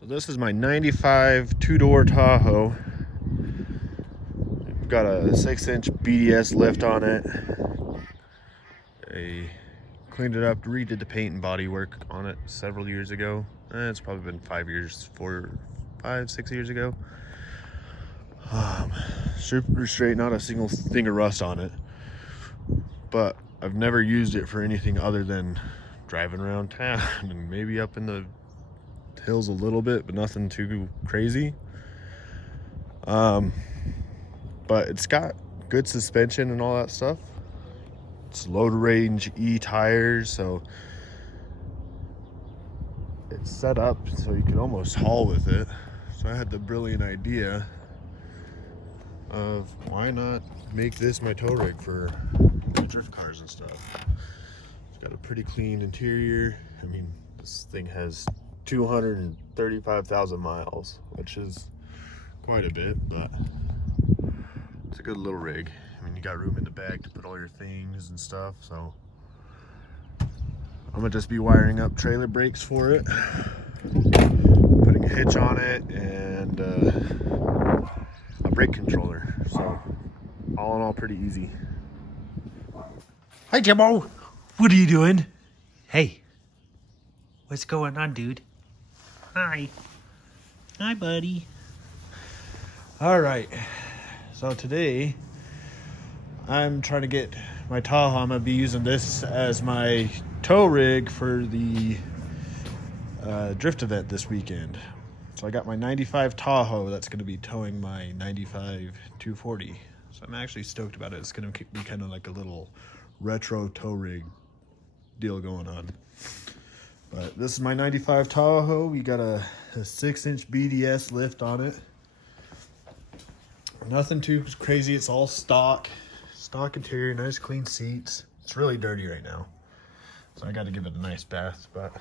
So this is my 95 two-door Tahoe. Got a 6-inch BDS lift on it. I cleaned it up, redid the paint and body work on it several years ago. It's probably been 5 years, 6 years ago. Super straight, not a single thing of rust on it. But I've never used it for anything other than driving around town and maybe up in the hills a little bit, but nothing too crazy. But it's got good suspension and all that stuff. It's low range E tires, so it's set up so you can almost haul with it. So I had the brilliant idea of why not make this my tow rig for drift cars and stuff. It's got a pretty clean interior. I mean, this thing has 235,000 miles, which is quite a bit, but it's a good little rig. I mean, you got room in the back to put all your things and stuff, so I'm gonna just be wiring up trailer brakes for it, putting a hitch on it, and a brake controller. So all in all, pretty easy. Hi, Jimbo. What are you doing? Hey. What's going on, dude? Hi. Hi, buddy. All right. So today, I'm trying to get my Tahoe. I'm gonna be using this as my tow rig for the drift event this weekend. So I got my 95 Tahoe that's gonna be towing my 95 240. So I'm actually stoked about it. It's gonna be kind of like a little retro tow rig deal going on. But this is my 95 Tahoe. We got a 6-inch BDS lift on it. Nothing too crazy. It's all stock interior, nice clean seats. It's really dirty right now, so I got to give it a nice bath. But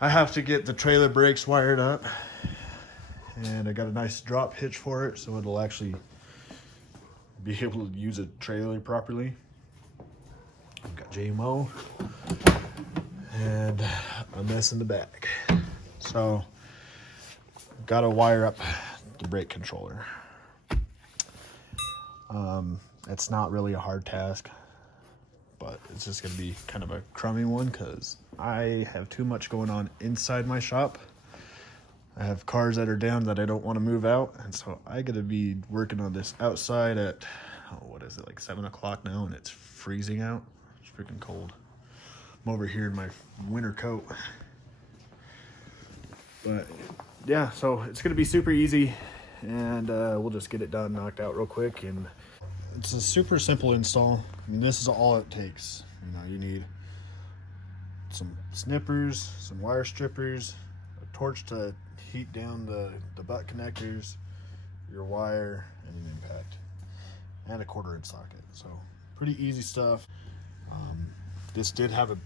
I have to get the trailer brakes wired up, and I got a nice drop hitch for it, so it'll actually be able to use a trailer properly. I've got JMO and a mess in the back, so got to wire up the brake controller. It's not really a hard task, but it's just gonna be kind of a crummy one because I have too much going on inside my shop. I have cars that are down that I don't want to move out, and so I gotta be working on this outside at what is it, like 7 o'clock now, and it's freezing out. It's freaking cold. I'm over here in my winter coat. But yeah, so it's gonna be super easy, and we'll just get it done, knocked out real quick. And it's a super simple install. I mean, this is all it takes. You know, you need some snippers, some wire strippers, a torch to heat down the butt connectors, your wire, and an impact, and a 1/4-inch socket. So pretty easy stuff. This did have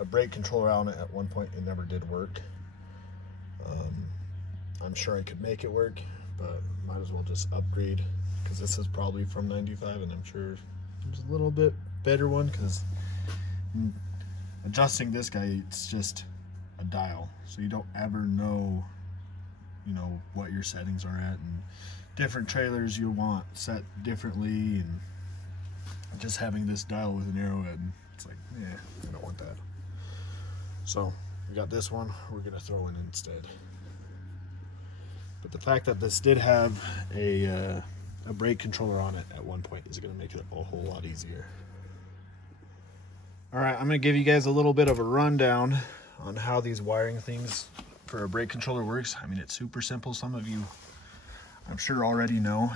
a brake controller on it at one point. It never did work. I'm sure I could make it work, but might as well just upgrade, because this is probably from 95, and I'm sure there's a little bit better one, because adjusting this guy, it's just a dial, so you don't ever know, you know, what your settings are at, and different trailers you want set differently, and just having this dial with an arrowhead, it's like, yeah, I don't want that. So we got this one we're gonna throw in instead. But the fact that this did have a brake controller on it at one point is going to make it a whole lot easier. All right, I'm going to give you guys a little bit of a rundown on how these wiring things for a brake controller works. I mean, it's super simple. Some of you, I'm sure, already know,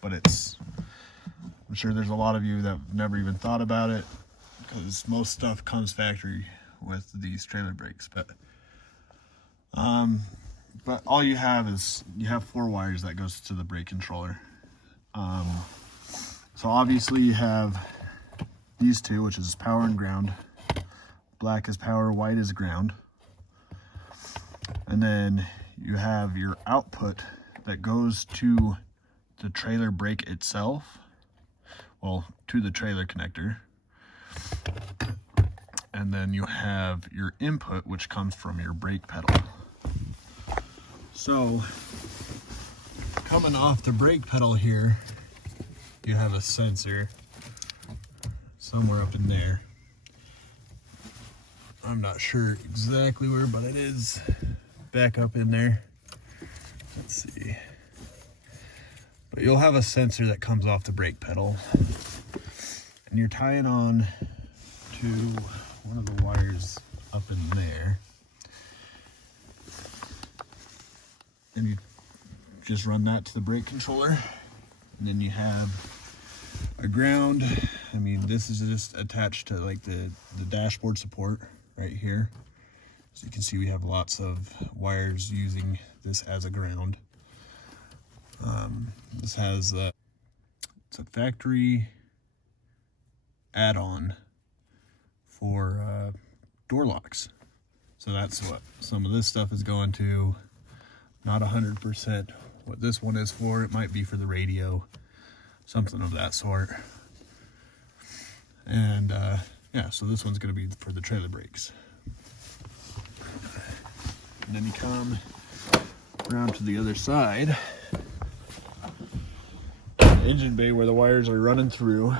but I'm sure there's a lot of you that have never even thought about it, because most stuff comes factory with these trailer brakes. But all you have is, you have 4 wires that goes to the brake controller. So obviously you have these 2, which is power and ground. Black is power, white is ground. And then you have your output that goes to the trailer brake itself, well, to the trailer connector. And then you have your input, which comes from your brake pedal. So coming off the brake pedal here, you have a sensor somewhere up in there. I'm not sure exactly where, but it is back up in there. Let's see. But you'll have a sensor that comes off the brake pedal, and you're tying on to one of the wires up in there, and you just run that to the brake controller. And then you have a ground. I mean, this is just attached to like the dashboard support right here. So you can see we have lots of wires using this as a ground. This has it's a factory add-on for door locks. So that's what some of this stuff is going to. Not 100% what this one is for. It might be for the radio, something of that sort. And yeah, so this one's going to be for the trailer brakes. And then you come around to the other side, the engine bay where the wires are running through.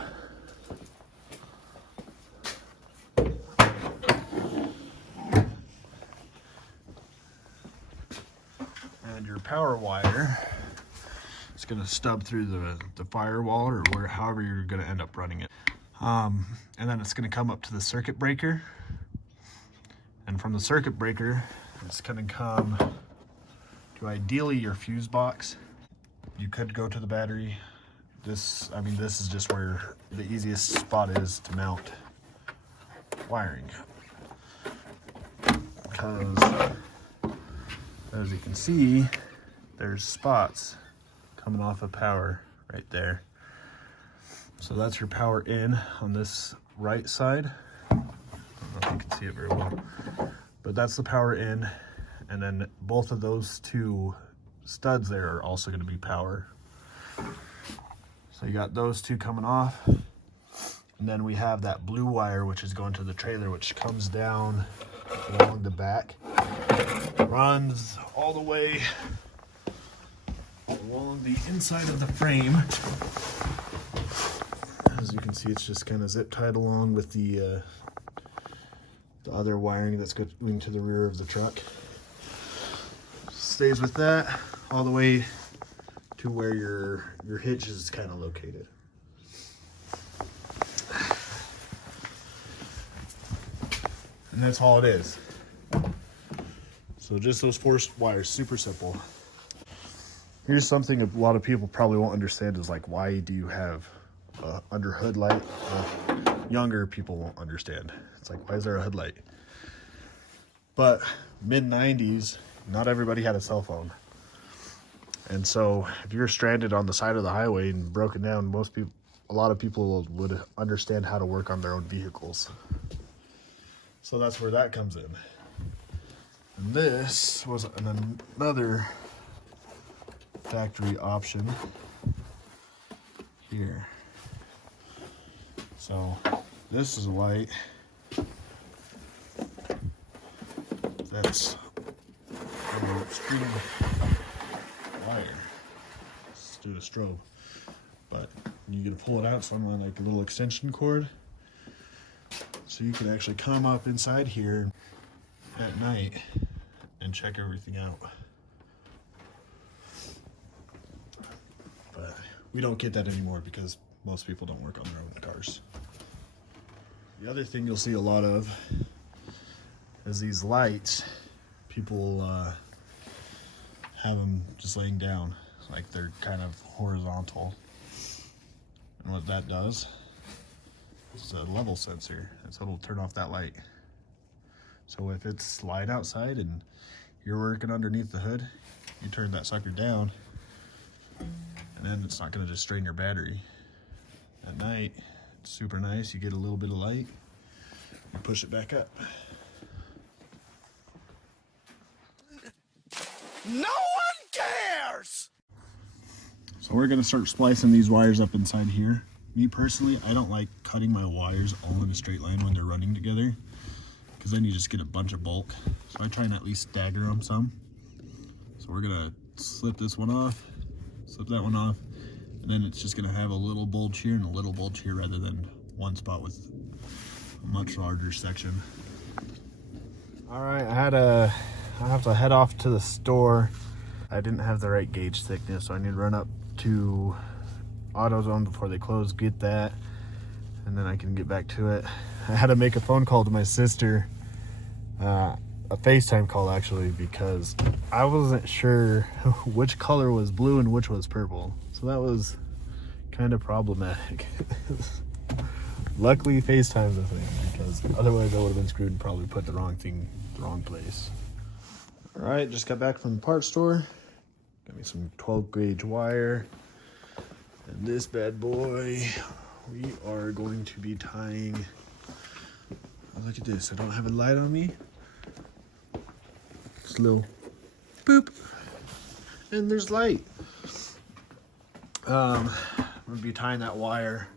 And your power wire is going to stub through the firewall, or however you're going to end up running it. And then it's going to come up to the circuit breaker. And from the circuit breaker, it's going to come to ideally your fuse box. You could go to the battery. This is just where the easiest spot is to mount wiring. Because as you can see, there's spots coming off of power right there. So that's your power in on this right side. I don't know if you can see it very well, but that's the power in. And then both of those two studs there are also going to be power. So you got those two coming off. And then we have that blue wire, which is going to the trailer, which comes down along the back, runs all the way along the inside of the frame. As you can see, it's just kind of zip tied along with the other wiring that's going to the rear of the truck. Stays with that all the way to where your hitch is kind of located. And that's all it is. So just those four wires, super simple. Here's something a lot of people probably won't understand, is like, why do you have under hood light? Younger people won't understand. It's like, why is there a hood light? But mid-90s, not everybody had a cell phone. And so if you're stranded on the side of the highway and broken down, a lot of people would understand how to work on their own vehicles. So that's where that comes in. And this was another factory option here. So this is a light that's a string wire. Let's do a strobe. But you get to pull it out somewhere like a little extension cord. So you can actually come up inside here at night and check everything out. But we don't get that anymore because most people don't work on their own cars. The other thing you'll see a lot of is these lights. People have them just laying down, like they're kind of horizontal. And what that does, it's a level sensor, and so it'll turn off that light. So if it's light outside and you're working underneath the hood, you turn that sucker down, and then it's not going to just strain your battery. At night, it's super nice. You get a little bit of light, you push it back up. No one cares! So we're gonna start splicing these wires up inside here. Me personally, I don't like cutting my wires all in a straight line when they're running together, because then you just get a bunch of bulk. So I try and at least stagger them some. So we're gonna slip this one off, slip that one off, and then it's just gonna have a little bulge here and a little bulge here rather than one spot with a much larger section. All right, I have to head off to the store. I didn't have the right gauge thickness, so I need to run up to AutoZone before they close, get that, and then I can get back to it. I had to make a phone call to my sister, a FaceTime call actually, because I wasn't sure which color was blue and which was purple. So that was kind of problematic. Luckily FaceTime's a thing, because otherwise I would have been screwed and probably put the wrong thing the wrong place. All right, just got back from the parts store. Got me some 12 gauge wire. And this bad boy, we are going to be tying. Oh, look at this, I don't have a light on me. Just a little boop. And there's light. I'm gonna be tying that wire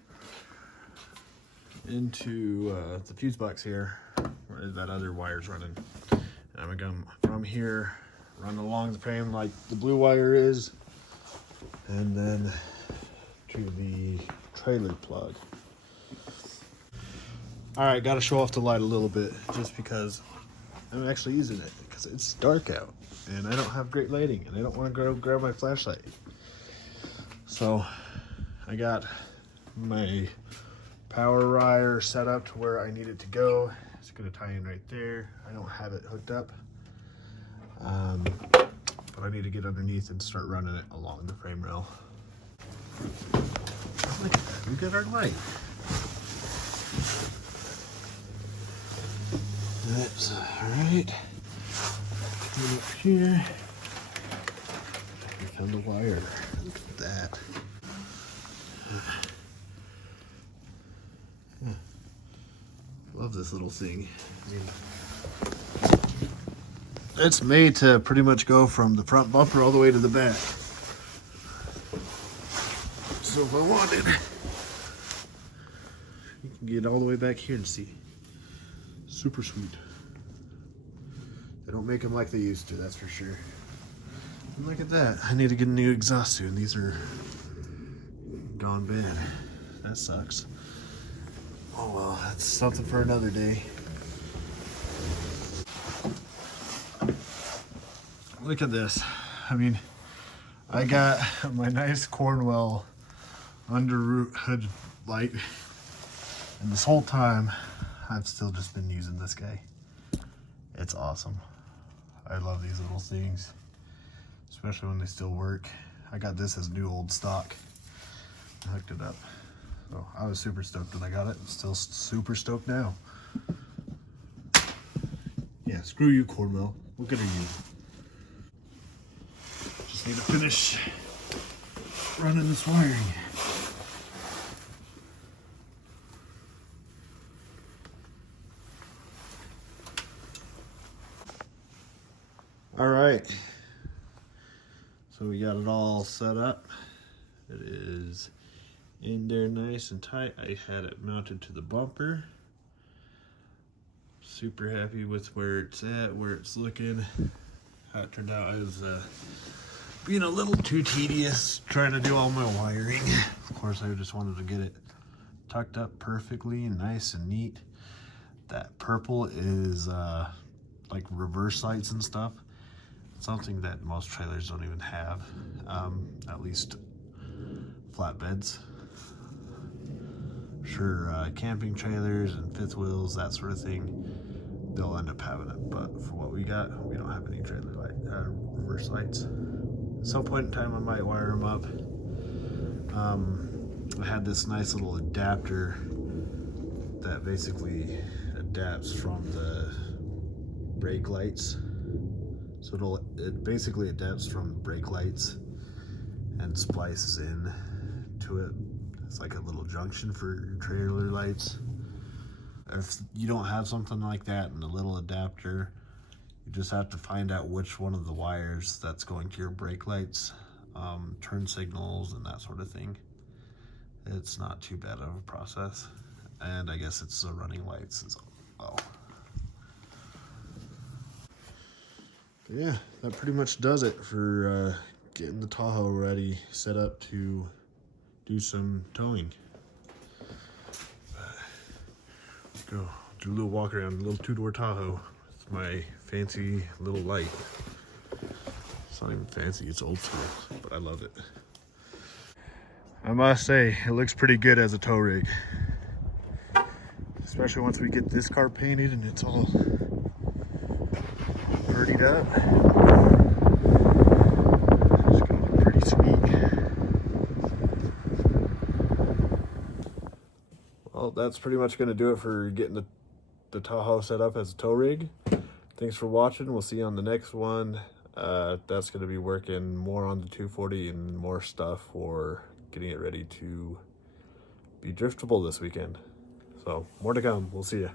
into the fuse box here, where that other wire's running. And I'm gonna come from here, run along the frame like the blue wire is, and then to the trailer plug. All right, gotta show off the light a little bit, just because I'm actually using it, because it's dark out and I don't have great lighting and I don't want to go grab my flashlight. So I got my power wire set up to where I need it to go. It's gonna tie in right there. I don't have it hooked up, but I need to get underneath and start running it along the frame rail. Look at that, we got our light. That's all right. Come up here. We found the wire. Look at that. Love this little thing. I mean, it's made to pretty much go from the front bumper all the way to the back. So if I wanted, you can get all the way back here and see. Super sweet. They don't make them like they used to, that's for sure. And look at that. I need to get a new exhaust soon. These are gone bad. That sucks. Oh well, that's something for another day. Look at this. I mean, I got my nice Cornwell under hood light, and this whole time I've still just been using this guy. It's awesome. I love these little things, especially when they still work. I got this as new old stock. I hooked it up. So I was super stoked when I got it. I'm still super stoked now. Yeah, screw you, Cornwell. What good are you? Just need to finish running this wiring. All right. So we got it all set up. It is in there nice and tight. I had it mounted to the bumper. Super happy with where it's at, where it's looking. How it turned out. I was being a little too tedious trying to do all my wiring. Of course, I just wanted to get it tucked up perfectly and nice and neat. That purple is like reverse lights and stuff. Something that most trailers don't even have, at least flatbeds. Sure, camping trailers and fifth wheels, that sort of thing, they'll end up having it. But for what we got, we don't have any trailer light reverse lights. At some point in time, I might wire them up. I had this nice little adapter that basically adapts from the brake lights. So it basically adapts from brake lights and splices in to it. It's like a little junction for your trailer lights. If you don't have something like that and a little adapter, You just have to find out which one of the wires that's going to your brake lights, turn signals, and that sort of thing. It's not too bad of a process. And I guess it's the running lights as well. But yeah, that pretty much does it for getting the Tahoe ready, set up to do some towing. Let's go do a little walk around, a little two-door Tahoe. It's my fancy little light. It's not even fancy, it's old school, but I love it. I must say, it looks pretty good as a tow rig. Especially once we get this car painted and it's all prettied up. It's gonna look pretty sweet. Well, that's pretty much gonna do it for getting the Tahoe set up as a tow rig. Thanks for watching. We'll see you on the next one. That's gonna be working more on the 240 and more stuff for getting it ready to be driftable this weekend. So more to come. We'll see you.